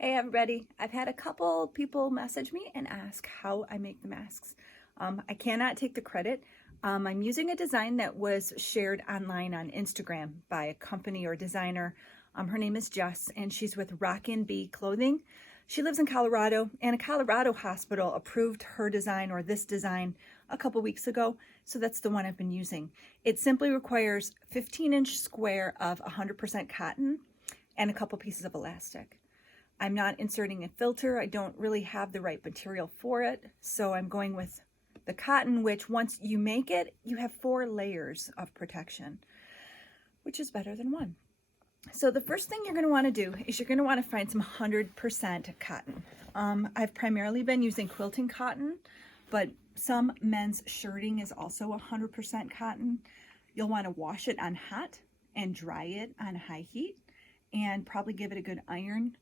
Hey everybody, I've had a couple people message me and ask how I make the masks. I cannot take the credit. I'm using a design that was shared online on Instagram by a company or designer. Her name is Jess and she's with Rockin' Bee Clothing. She lives in Colorado and a Colorado hospital approved her design or this design a couple weeks ago. So that's the one I've been using. It simply requires 15-inch square of 100% cotton and a couple pieces of elastic. I'm not inserting a filter. I don't really have the right material for it. So I'm going with the cotton, which once you make it, you have 4 layers of protection, which is better than 1. So the first thing you're going to want to do is you're going to want to find some 100% cotton. I've primarily been using quilting cotton, but some men's shirting is also 100% cotton. You'll want to wash it on hot and dry it on high heat and probably give it a good iron.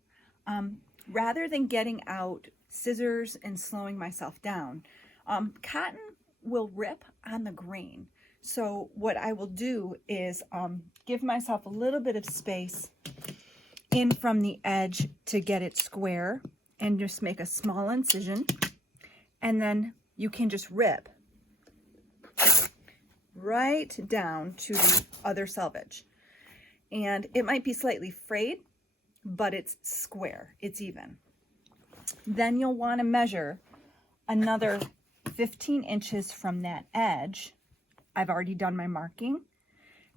Rather than getting out scissors and slowing myself down, cotton will rip on the grain. So what I will do is give myself a little bit of space in from the edge to get it square and just make a small incision. And then you can just rip right down to the other selvage. And it might be slightly frayed, but it's square, it's even. Then you'll want to measure another 15 inches from that edge. I've already done my marking,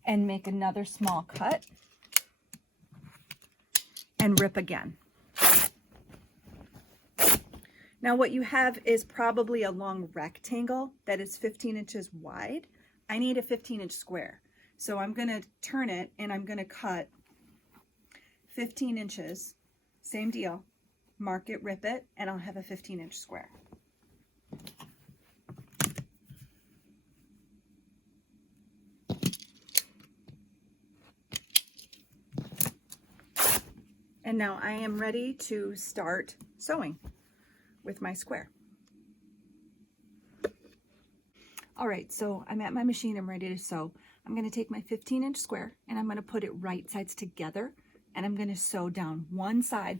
and make another small cut and rip again. Now what you have is probably a long rectangle that is 15 inches wide. I need a 15-inch square. So I'm going to turn it and I'm going to cut 15 inches, same deal, mark it, rip it, and I'll have a 15-inch square. And now I am ready to start sewing with my square. All right, so I'm at my machine, I'm ready to sew. I'm going to take my 15-inch square and I'm going to put it right sides together. And I'm going to sew down one side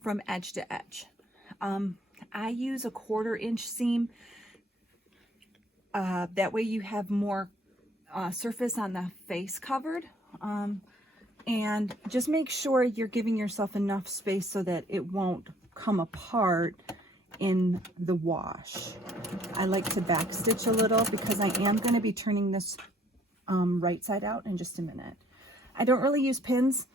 from edge to edge. I use a 1/4 inch seam. That way you have more surface on the face covered. And just make sure you're giving yourself enough space so that it won't come apart in the wash. I like to back stitch a little because I am going to be turning this right side out in just a minute. I don't really use pins.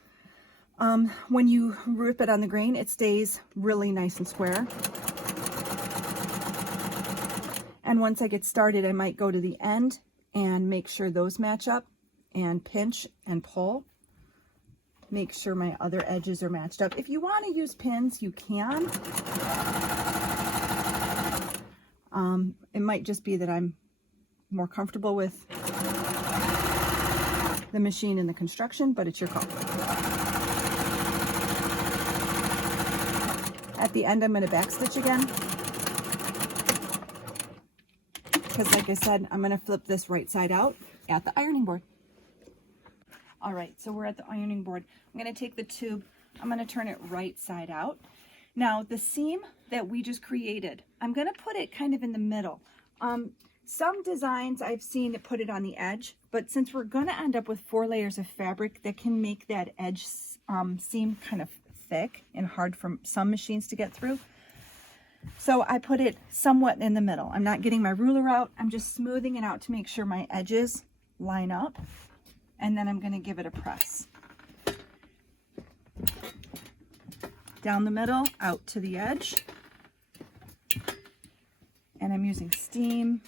When you rip it on the grain, it stays really nice and square. And once I get started, I might go to the end and make sure those match up and pinch and pull. Make sure my other edges are matched up. If you want to use pins, you can. It might just be that I'm more comfortable with the machine and the construction, but it's your call. At the end, I'm going to back stitch again, because like I said, I'm going to flip this right side out at the ironing board. All right, so we're at the ironing board. I'm going to take the tube, I'm going to turn it right side out. Now the seam that we just created, I'm going to put it kind of in the middle. Some designs I've seen that put it on the edge, but since we're going to end up with 4 layers of fabric, that can make that edge seam kind of thick and hard for some machines to get through. So I put it somewhat in the middle. I'm not getting my ruler out. I'm just smoothing it out to make sure my edges line up. And then I'm going to give it a press. Down the middle, out to the edge. And I'm using steam.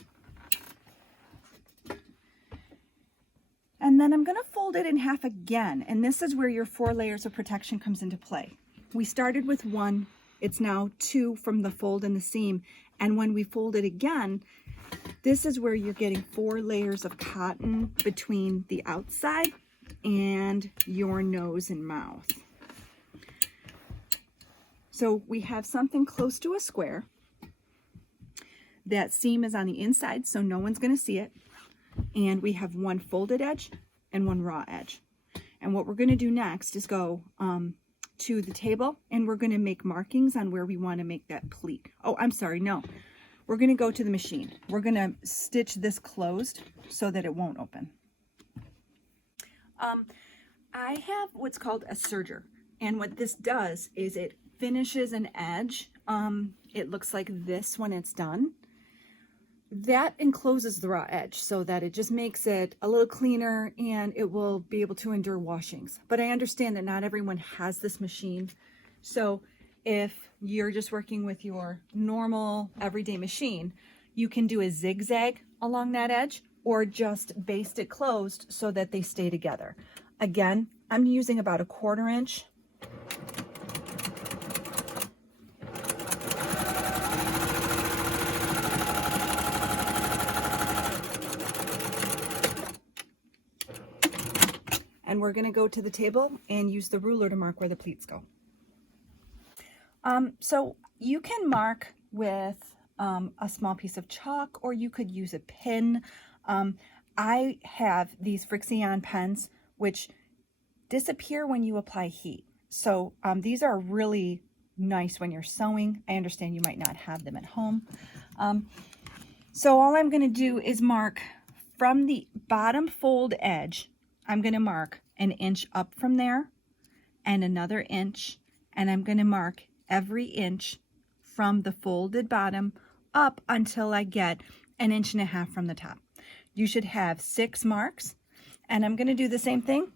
And then I'm going to fold it in half again. And this is where your 4 layers of protection comes into play. We started with 1. It's now 2 from the fold and the seam. And when we fold it again, this is where you're getting 4 layers of cotton between the outside and your nose and mouth. So we have something close to a square. That seam is on the inside, so no one's going to see it. And we have 1 folded edge and 1 raw edge. And what we're going to do next is go to the table and we're going to make markings on where we want to make that pleat. Oh, I'm sorry, no. We're going to go to the machine. We're going to stitch this closed so that it won't open. I have what's called a serger, and what this does is it finishes an edge. It looks like this when it's done. That encloses the raw edge so that it just makes it a little cleaner and it will be able to endure washings. But I understand that not everyone has this machine. So if you're just working with your normal everyday machine, you can do a zigzag along that edge or just baste it closed so that they stay together. Again, I'm using about 1/4 inch. And we're going to go to the table and use the ruler to mark where the pleats go. So you can mark with a small piece of chalk, or you could use a pin. I have these Frixion pens, which disappear when you apply heat. So these are really nice when you're sewing. I understand you might not have them at home. So all I'm going to do is mark from the bottom fold edge. I'm going to mark 1 inch up from there and another inch, and I'm going to mark every inch from the folded bottom up until I get 1.5 inches from the top. You should have 6 marks, and I'm going to do the same thing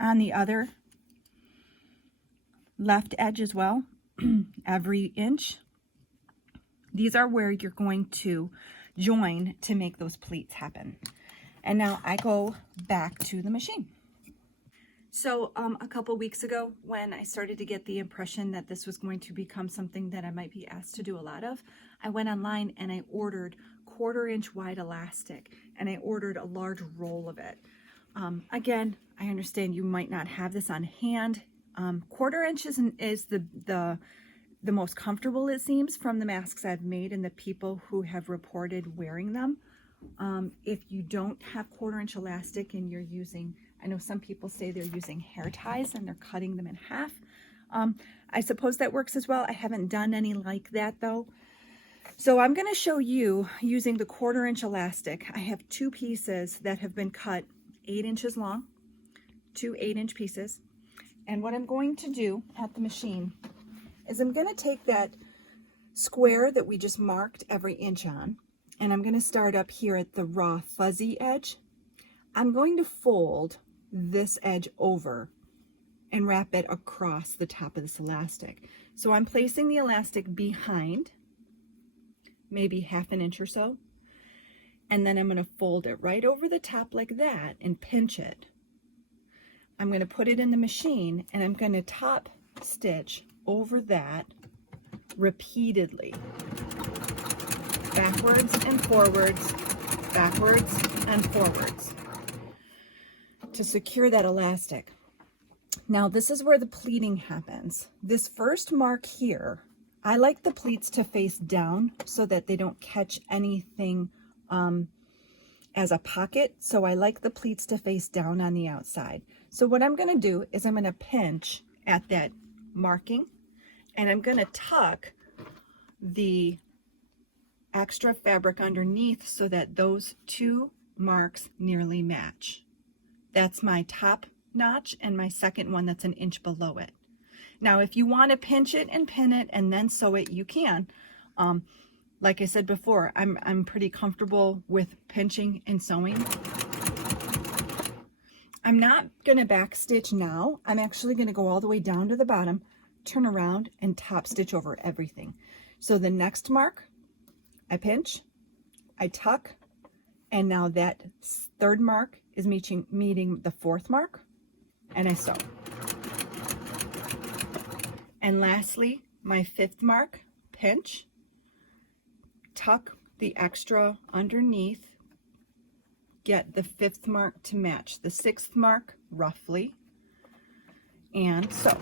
on the other left edge as well. Every inch. These are where you're going to join to make those pleats happen. And now I go back to the machine. So a couple weeks ago, when I started to get the impression that this was going to become something that I might be asked to do a lot of, I went online and I ordered 1/4 inch wide elastic, and I ordered a large roll of it. Again, I understand you might not have this on hand. 1/4 inch is the most comfortable, it seems, from the masks I've made and the people who have reported wearing them. If you don't have 1/4 inch elastic and you're using, I know some people say they're using hair ties and they're cutting them in half. I suppose that works as well. I haven't done any like that though. So I'm going to show you using the 1/4 inch elastic. I have 2 pieces that have been cut 8 inches long, 2 8-inch pieces. And what I'm going to do at the machine is I'm going to take that square that we just marked every inch on, and I'm going to start up here at the raw fuzzy edge. I'm going to fold this edge over and wrap it across the top of this elastic. So I'm placing the elastic behind, maybe 1/2 inch or so, and then I'm going to fold it right over the top like that and pinch it. I'm going to put it in the machine, and I'm going to top stitch over that repeatedly, backwards and forwards, backwards and forwards, to secure that elastic. Now this is where the pleating happens. This first mark here, I like the pleats to face down so that they don't catch anything as a pocket. So I like the pleats to face down on the outside. So what I'm going to do is I'm going to pinch at that marking, and I'm going to tuck the extra fabric underneath so that those 2 marks nearly match. That's my top notch and my second one that's 1 inch below it. Now if you want to pinch it and pin it and then sew it, you can. Like I said before, I'm pretty comfortable with pinching and sewing. I'm not going to back stitch now. I'm actually going to go all the way down to the bottom, turn around, and top stitch over everything. So the next mark, I pinch, I tuck, and now that 3rd mark is meeting the 4th mark, and I sew. And lastly, my 5th mark, pinch, tuck the extra underneath, get the 5th mark to match the 6th mark roughly, and sew.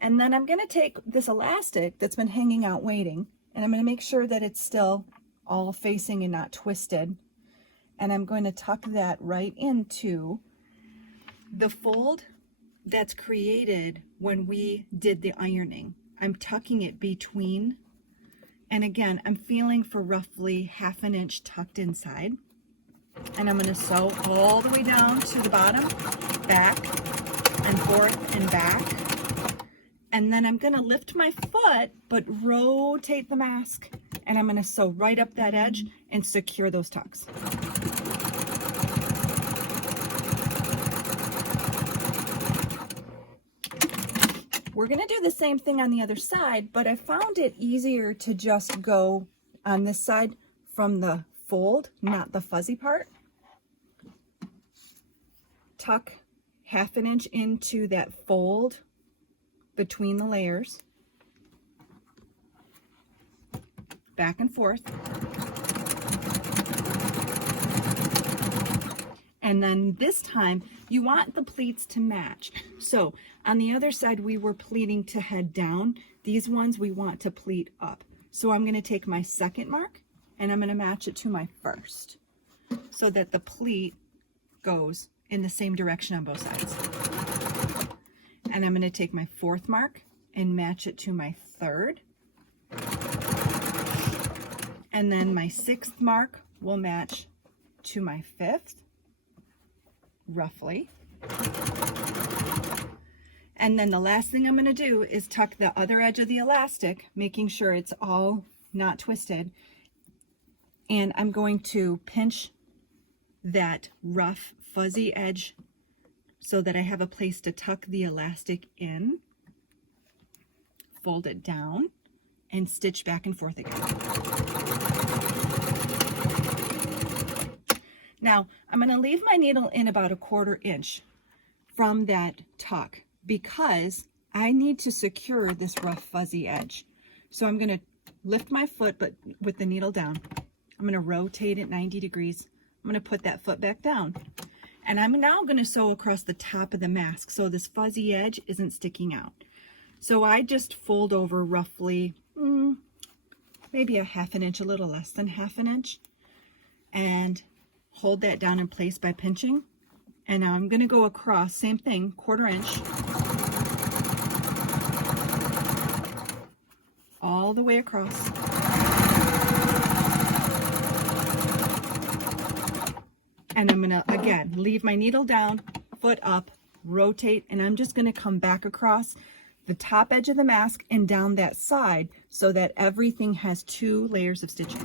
And then I'm going to take this elastic that's been hanging out waiting, and I'm going to make sure that it's still all facing and not twisted, and I'm going to tuck that right into the fold that's created when we did the ironing. I'm tucking it between, and again, I'm feeling for roughly 1/2 inch tucked inside. And I'm going to sew all the way down to the bottom, back and forth and back. And then I'm going to lift my foot, but rotate the mask. And I'm going to sew right up that edge and secure those tucks. We're going to do the same thing on the other side, but I found it easier to just go on this side from the fold, not the fuzzy part. Tuck 1/2 inch into that fold between the layers, back and forth. And then this time you want the pleats to match. So on the other side we were pleating to head down. These ones we want to pleat up. So I'm going to take my second mark and I'm going to match it to my first so that the pleat goes in the same direction on both sides. And I'm going to take my fourth mark and match it to my third. And then my sixth mark will match to my fifth, roughly. And then the last thing I'm going to do is tuck the other edge of the elastic, making sure it's all not twisted. And I'm going to pinch that rough fuzzy edge so that I have a place to tuck the elastic in, fold it down, and stitch back and forth again. Now, I'm going to leave my needle in about 1/4 inch from that tuck because I need to secure this rough fuzzy edge. So I'm going to lift my foot, but with the needle down. I'm going to rotate it 90 degrees. I'm going to put that foot back down. And I'm now going to sew across the top of the mask so this fuzzy edge isn't sticking out. So I just fold over roughly maybe 1/2 inch, a little less than 1/2 inch, and hold that down in place by pinching. And now I'm going to go across, same thing, 1/4 inch, all the way across. And I'm going to, again, leave my needle down, foot up, rotate, and I'm just going to come back across the top edge of the mask and down that side so that everything has 2 layers of stitching.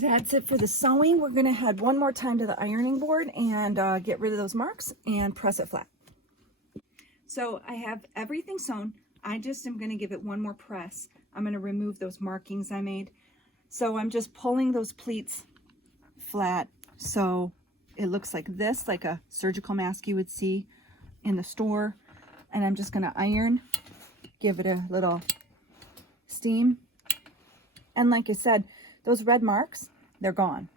That's it for the sewing. We're going to head one more time to the ironing board and get rid of those marks and press it flat. So I have everything sewn. I just am going to give it one more press. I'm going to remove those markings I made. So I'm just pulling those pleats flat so it looks like this, like a surgical mask you would see in the store. And I'm just going to iron, give it a little steam. And like I said, those red marks, they're gone.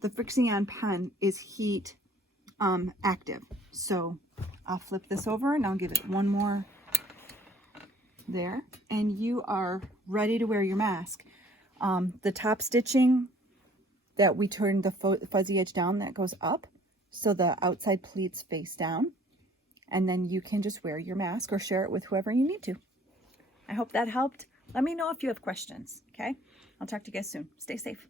The Frixion pen is heat active. So I'll flip this over and I'll give it one more there. And you are ready to wear your mask. The top stitching that we turned the fuzzy edge down, that goes up. So the outside pleats face down. And then you can just wear your mask or share it with whoever you need to. I hope that helped. Let me know if you have questions, okay? I'll talk to you guys soon. Stay safe.